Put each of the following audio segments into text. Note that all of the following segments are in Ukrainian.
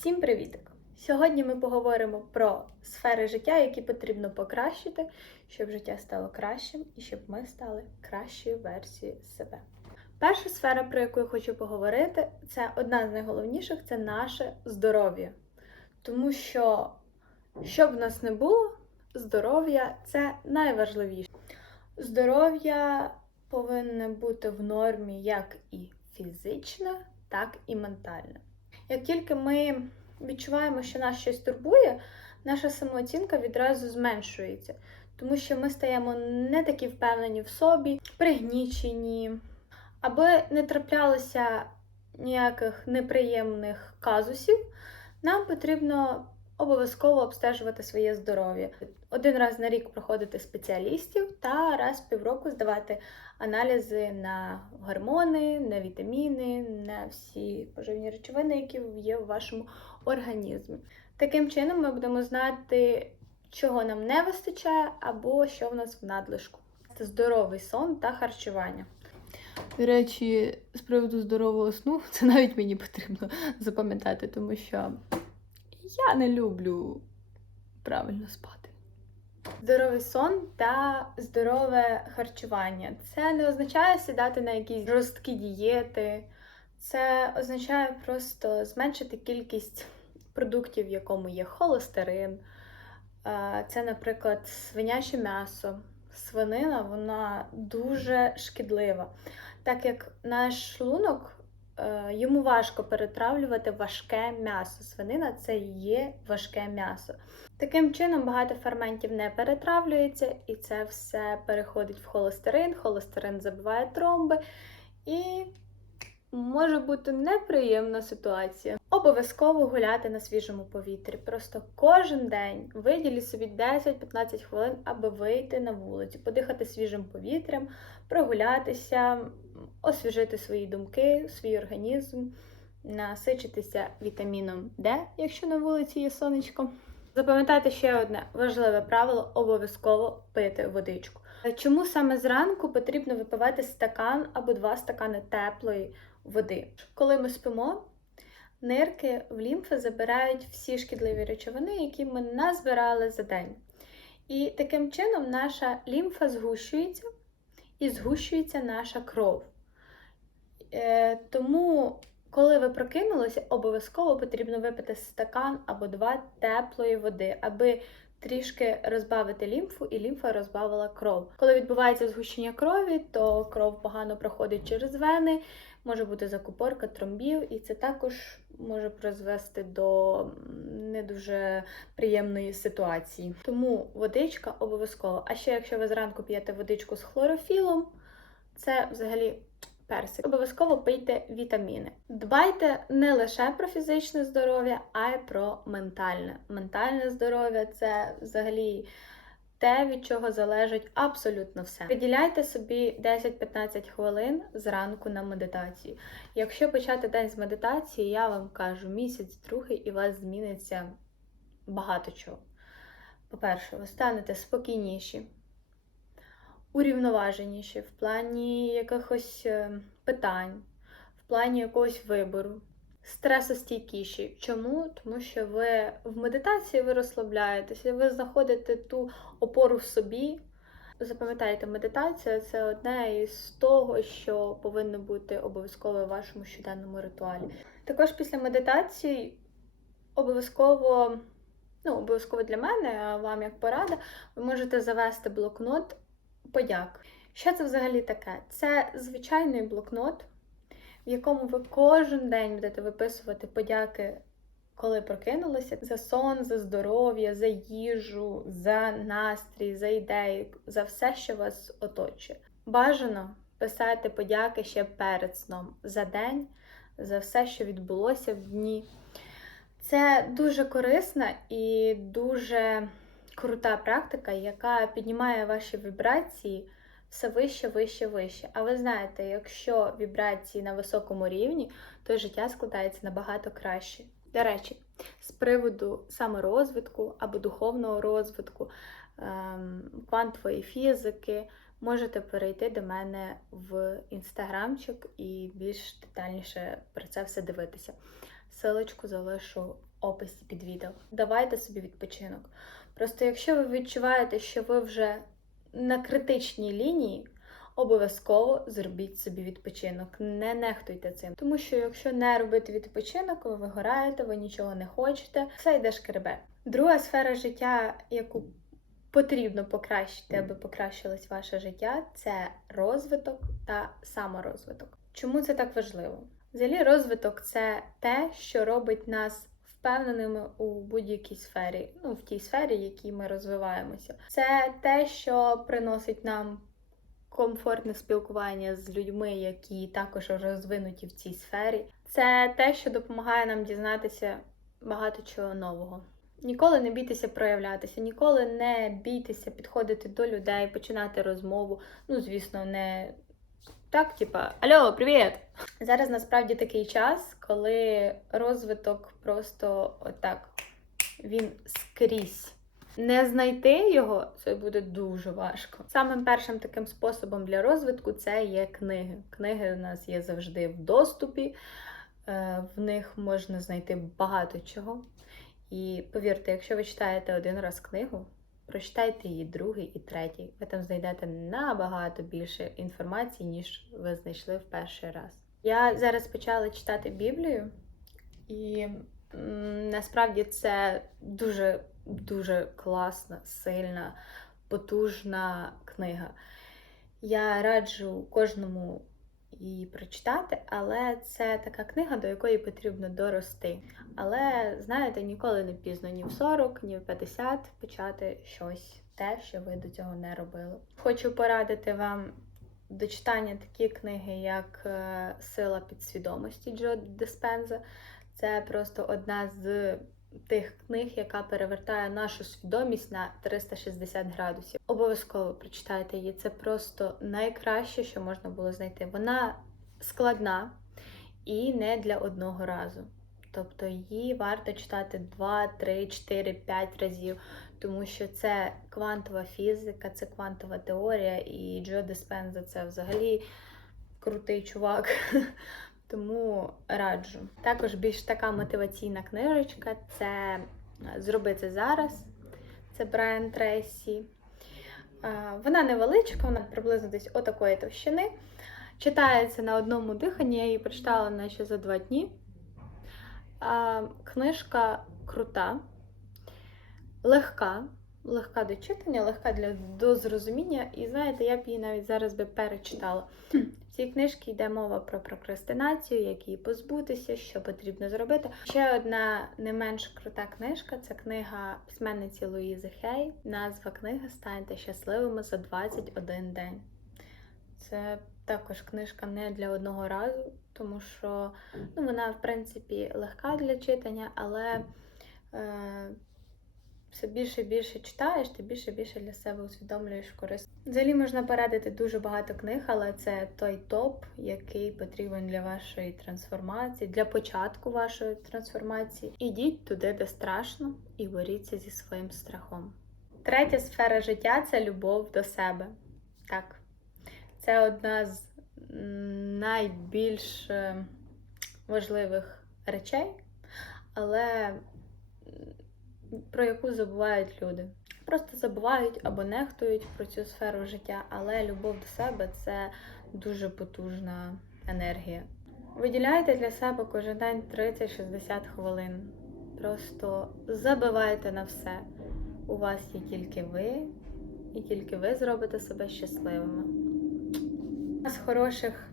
Всім привітик! Сьогодні ми поговоримо про сфери життя, які потрібно покращити, щоб життя стало кращим і щоб ми стали кращою версією себе. Перша сфера, про яку я хочу поговорити, це одна з найголовніших це наше здоров'я. Тому що, що б в нас не було, здоров'я це найважливіше. Здоров'я повинне бути в нормі як і фізичне, так і ментальне. Як тільки ми відчуваємо, що нас щось турбує, наша самооцінка відразу зменшується, тому що ми стаємо не такі впевнені в собі, пригнічені, аби не траплялося ніяких неприємних казусів, нам потрібно обов'язково обстежувати своє здоров'я. Один раз на рік проходити спеціалістів та раз в півроку здавати аналізи на гормони, на вітаміни, на всі поживні речовини, які є в вашому організмі. Таким чином ми будемо знати, чого нам не вистачає, або що в нас в надлишку. Це здоровий сон та харчування. До речі, з приводу здорового сну, це навіть мені потрібно запам'ятати, тому що я не люблю правильно спати. Здоровий сон та здорове харчування. Це не означає сідати на якісь жорсткі дієти. Це означає просто зменшити кількість продуктів, в якому є холестерин. Це, наприклад, свиняче м'ясо. Свинина вона дуже шкідлива, так як наш шлунок йому важко перетравлювати важке м'ясо. Свинина це є важке м'ясо. Таким чином багато ферментів не перетравлюється, і це все переходить в холестерин. Холестерин забиває тромби, і може бути неприємна ситуація. Обов'язково гуляти на свіжому повітрі. Просто кожен день виділіть собі 10-15 хвилин, аби вийти на вулицю, подихати свіжим повітрям, прогулятися, освіжити свої думки, свій організм, насичитися вітаміном Д, якщо на вулиці є сонечко. Запам'ятайте ще одне важливе правило обов'язково пити водичку. Чому саме зранку потрібно випивати стакан або два стакани теплої води? Коли ми спимо, нирки в лімфи забирають всі шкідливі речовини, які ми назбирали за день. І таким чином наша лімфа згущується і згущується наша кров. Е, тому коли ви прокинулися, обов'язково потрібно випити стакан або два теплої води, аби трішки розбавити лімфу, і лімфа розбавила кров. Коли відбувається згущення крові, то кров погано проходить через вени, може бути закупорка тромбів, і це також може призвести до не дуже приємної ситуації. Тому водичка обов'язково. А ще якщо ви зранку п'єте водичку з хлорофілом, це взагалі персик. Обов'язково пийте вітаміни. Дбайте не лише про фізичне здоров'я, а й про ментальне. Ментальне здоров'я це взагалі. Те, від чого залежить абсолютно все. Виділяйте собі 10-15 хвилин зранку на медитацію. Якщо почати день з медитації, я вам кажу місяць, другий, і у вас зміниться багато чого. По-перше, ви станете спокійніші, урівноваженіші в плані якихось е, питань, в плані якогось вибору, стресостійкіші. Чому? Тому що ви в медитації ви розслабляєтеся, ви знаходите ту опору в собі. Запам'ятайте, медитація це одне із того, що повинно бути обов'язково в вашому щоденному ритуалі. Також після медитації обов'язково, ну, обов'язково для мене, а вам як порада, ви можете завести блокнот подяк. Що це взагалі таке? Це звичайний блокнот, в якому ви кожен день будете виписувати подяки, коли прокинулися, за сон, за здоров'я, за їжу, за настрій, за ідеї, за все, що вас оточує. Бажано писати подяки ще перед сном за день, за все, що відбулося в дні. Це дуже корисна і дуже крута практика, яка піднімає ваші вібрації все вище, вище, вище. А ви знаєте, якщо вібрації на високому рівні, то життя складається набагато краще. До речі, з приводу саморозвитку або духовного розвитку, ем, квантової фізики, можете перейти до мене в інстаграмчик і більш детальніше про це все дивитися. Силочку залишу в описі під відео. Давайте собі відпочинок. Просто якщо ви відчуваєте, що ви вже на критичній лінії, обов'язково зробіть собі відпочинок. Не нехтуйте цим. Тому що якщо не робити відпочинок, ви вигораєте, ви нічого не хочете, все йде шкребе. Друга сфера життя, яку потрібно покращити, аби покращилось ваше життя, це розвиток та саморозвиток. Чому це так важливо? Взагалі, розвиток це те, що робить нас впевненими у будь-якій сфері, ну в тій сфері, в якій ми розвиваємося. Це те, що приносить нам комфортне спілкування з людьми, які також розвинуті в цій сфері. Це те, що допомагає нам дізнатися багато чого нового. Ніколи не бійтеся проявлятися, ніколи не бійтеся підходити до людей, починати розмову. Ну, звісно, не так, типа Алло, привіт! Зараз насправді такий час, коли розвиток просто отак він скрізь. Не знайти його це буде дуже важко. Самим першим таким способом для розвитку це є книги. Книги у нас є завжди в доступі, е, в них можна знайти багато чого. І повірте, якщо ви читаєте один раз книгу, прочитайте її другий і третій. Ви там знайдете набагато більше інформації, ніж ви знайшли в перший раз. Я зараз почала читати Біблію, і м, насправді це дуже дуже класна, сильна, потужна книга. Я раджу кожному її прочитати, але це така книга, до якої потрібно дорости. Але знаєте, ніколи не пізно ні в 40, ні в 50 почати щось те, що ви до цього не робили. Хочу порадити вам до читання такі книги, як е, Сила підсвідомості Джо Диспенза. Це просто одна з тих книг, яка перевертає нашу свідомість на 360 градусів. Обов'язково прочитайте її. Це просто найкраще, що можна було знайти. Вона складна і не для одного разу. Тобто її варто читати 2, 3, 4, 5 разів, тому що це квантова фізика, це квантова теорія, і Джо Диспенза це взагалі крутий чувак. Тому раджу. Також більш така мотиваційна книжечка це Зроби це зараз. Це Брайан Трейсі. Вона невеличка, вона приблизно десь отакої товщини. Читається на одному диханні, я її прочитала наче за два дні. Книжка крута, легка, легка до читання, легка для до зрозуміння. І знаєте, я б її навіть зараз би перечитала. В цій книжці йде мова про прокрастинацію, як її позбутися, що потрібно зробити. Ще одна не менш крута книжка це книга письменниці Луїзи Хей. Назва книги Станьте щасливими за 21 день. Це також книжка не для одного разу, тому що ну, вона, в принципі, легка для читання, але е, все більше і більше читаєш, ти більше і більше для себе усвідомлюєш користь. Взагалі можна порадити дуже багато книг, але це той топ, який потрібен для вашої трансформації, для початку вашої трансформації. Ідіть туди, де страшно, і боріться зі своїм страхом. Третя сфера життя це любов до себе. Так. Це одна з найбільш е, важливих речей, але про яку забувають люди. Просто забувають або нехтують про цю сферу життя, але любов до себе це дуже потужна енергія. Виділяйте для себе кожен день 30-60 хвилин. Просто забивайте на все. У вас є тільки ви, і тільки ви зробите себе щасливими. З хороших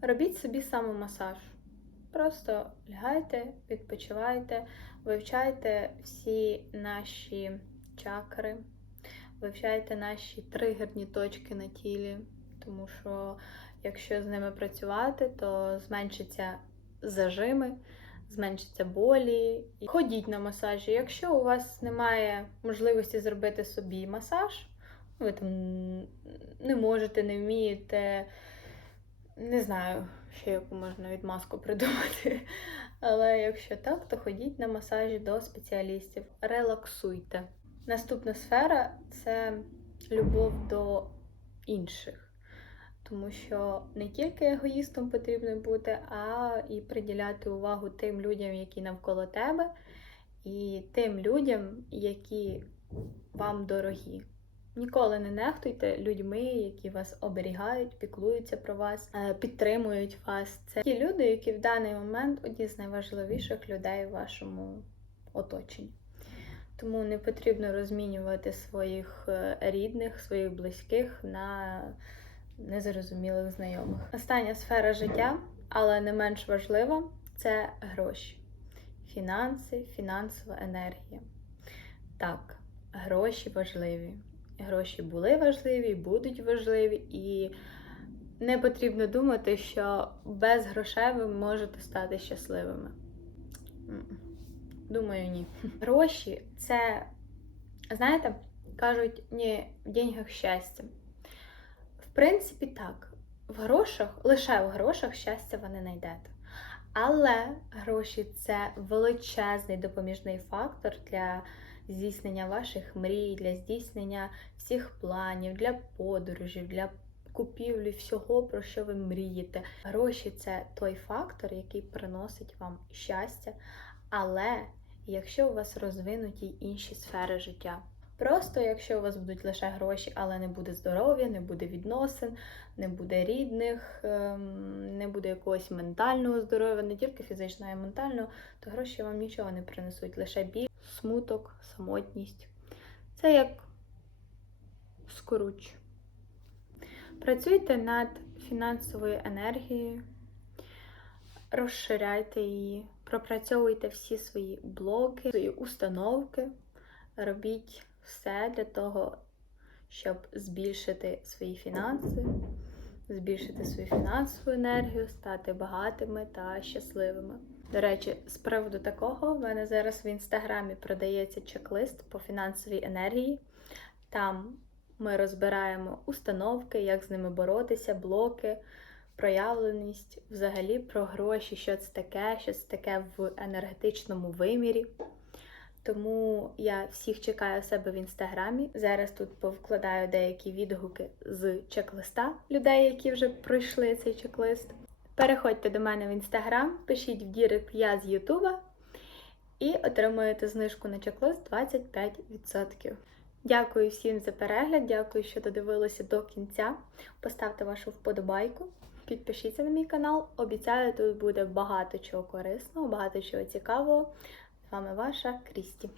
робіть собі самомасаж. Просто лягайте, відпочивайте, вивчайте всі наші чакри, вивчайте наші тригерні точки на тілі, тому що якщо з ними працювати, то зменшиться зажими, зменшиться болі. Ходіть на масажі. Якщо у вас немає можливості зробити собі масаж, ви там не можете, не вмієте, не знаю ще яку можна відмазку придумати. Але якщо так, то ходіть на масажі до спеціалістів, релаксуйте. Наступна сфера це любов до інших. тому що не тільки егоїстом потрібно бути, а і приділяти увагу тим людям, які навколо тебе, і тим людям, які вам дорогі. Ніколи не нехтуйте людьми, які вас оберігають, піклуються про вас, е, підтримують вас. Це ті люди, які в даний момент одні з найважливіших людей в вашому оточенні. Тому не потрібно розмінювати своїх е, рідних, своїх близьких на незрозумілих знайомих. Остання сфера життя, але не менш важлива, це гроші, фінанси, фінансова енергія. Так, гроші важливі. Гроші були важливі, будуть важливі, і не потрібно думати, що без грошей ви можете стати щасливими. Думаю, ні. Гроші це, знаєте, кажуть, ні, в деньгах щастя. В принципі, так. В грошах, лише в грошах щастя ви не знайдете. Але гроші це величезний допоміжний фактор для здійснення ваших мрій, для здійснення всіх планів, для подорожів, для купівлі всього, про що ви мрієте. Гроші це той фактор, який приносить вам щастя. Але якщо у вас розвинуті інші сфери життя, просто якщо у вас будуть лише гроші, але не буде здоров'я, не буде відносин, не буде рідних, ем, не буде якогось ментального здоров'я, не тільки фізичного, а й ментального, то гроші вам нічого не принесуть, лише біль, смуток, самотність. Це як скоруч. Працюйте над фінансовою енергією, розширяйте її, пропрацьовуйте всі свої блоки, свої установки, робіть все для того, щоб збільшити свої фінанси, збільшити свою фінансову енергію, стати багатими та щасливими. До речі, з приводу такого, в мене зараз в інстаграмі продається чек-лист по фінансовій енергії. Там ми розбираємо установки, як з ними боротися, блоки, проявленість, взагалі про гроші, що це таке, що це таке в енергетичному вимірі. Тому я всіх чекаю себе в інстаграмі. Зараз тут повкладаю деякі відгуки з чек-листа людей, які вже пройшли цей чек-лист. Переходьте до мене в інстаграм, пишіть в дірект я з Ютуба і отримуєте знижку на чек-лист 25%. Дякую всім за перегляд, дякую, що додивилися до кінця. Поставте вашу вподобайку, підпишіться на мій канал. Обіцяю, тут буде багато чого корисного, багато чого цікавого. З вами ваша Крісті.